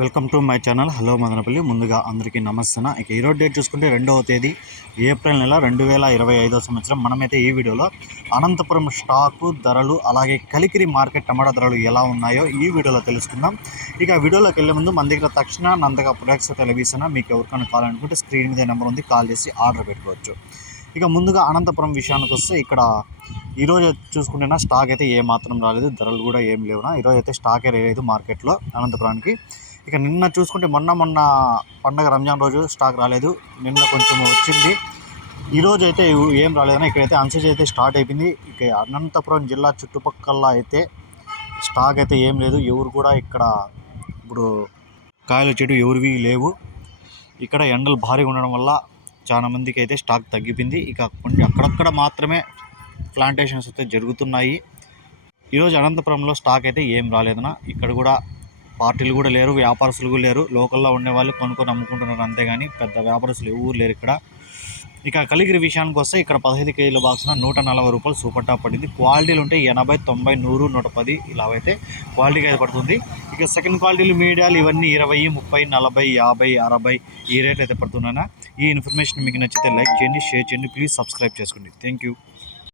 Welcome to my channel. Hello Madanapalle. ముందుగా అందరికీ నమస్తే ఇక ఈరోజు డేట్ చూసుకుంటే రెండవ తేదీ ఏప్రిల్ నెల రెండు వేల ఇరవై ఐదో సంవత్సరం. మనమైతే ఈ వీడియోలో అనంతపురం స్టాకు ధరలు అలాగే కలికిరి మార్కెట్ టమాటా ధరలు ఎలా ఉన్నాయో ఈ వీడియోలో తెలుసుకుందాం. ఇక వీడియోలోకి వెళ్ళే ముందు మన దగ్గర తక్షణ నందగా ప్రొడక్ట్స్ టెలివిజన్ మీకు ఎవరికైనా కావాలనుకుంటే స్క్రీన్ మీద నెంబర్ ఉంది కాల్ చేసి ఆర్డర్ పెట్టుకోవచ్చు. ఇక ముందుగా అనంతపురం విషయానికి వస్తే ఇక్కడ ఈరోజు చూసుకుంటే స్టాక్ అయితే ఏ మాత్రం రాలేదు ధరలు కూడా ఏం లేవునా. ఈరోజు అయితే స్టాకే లేదు మార్కెట్లో అనంతపురానికి. ఇక నిన్న చూసుకుంటే మొన్న మొన్న పండగ రంజాన్ రోజు స్టాక్ రాలేదు. నిన్న కొంచెం వచ్చింది. ఈరోజు అయితే ఏం రాలేదని ఇక్కడైతే అన్సెజ్ అయితే స్టార్ట్ అయిపోయింది. ఇక అనంతపురం జిల్లా చుట్టుపక్కల అయితే స్టాక్ అయితే ఏం లేదు. ఎవరు కూడా ఇక్కడ ఇప్పుడు కాయలు చెట్టు ఎవరివి లేవు. ఇక్కడ ఎండలు భారీగా ఉండడం వల్ల చాలా మందికి అయితే స్టాక్ తగ్గిపోయింది. ఇక కొన్ని అక్కడక్కడ మాత్రమే ప్లాంటేషన్స్ అయితే జరుగుతున్నాయి. ఈరోజు అనంతపురంలో స్టాక్ అయితే ఏం రాలేదన ఇక్కడ కూడా పార్టీలు కూడా లేరు వ్యాపారస్తులు కూడా లేరు. లోకల్లో ఉండేవాళ్ళు కొనుక్కొని అమ్ముకుంటున్నారు అంతేగాని పెద్ద వ్యాపారస్తులు ఎవరు లేరు ఇక్కడ. ఇక కలిగిరి విషయానికి వస్తే ఇక్కడ పదహైదు కేజీల బాక్స్న నూట నలభై రూపాయలు సూపర్ టాప్ పడింది. క్వాలిటీలు ఉంటే ఎనభై తొంభై నూరు నూట పది ఇలా అయితే క్వాలిటీకి అయితే పడుతుంది. ఇక సెకండ్ క్వాలిటీలు మీడియాలు ఇవన్నీ ఇరవై ముప్పై నలభై యాభై అరవై ఈ రేట్ అయితే పడుతున్నానా ఈ ఇన్ఫర్మేషన్ మీకు నచ్చితే లైక్ చేయండి షేర్ చేయండి ప్లీజ్ సబ్స్క్రైబ్ చేసుకోండి. Thank you.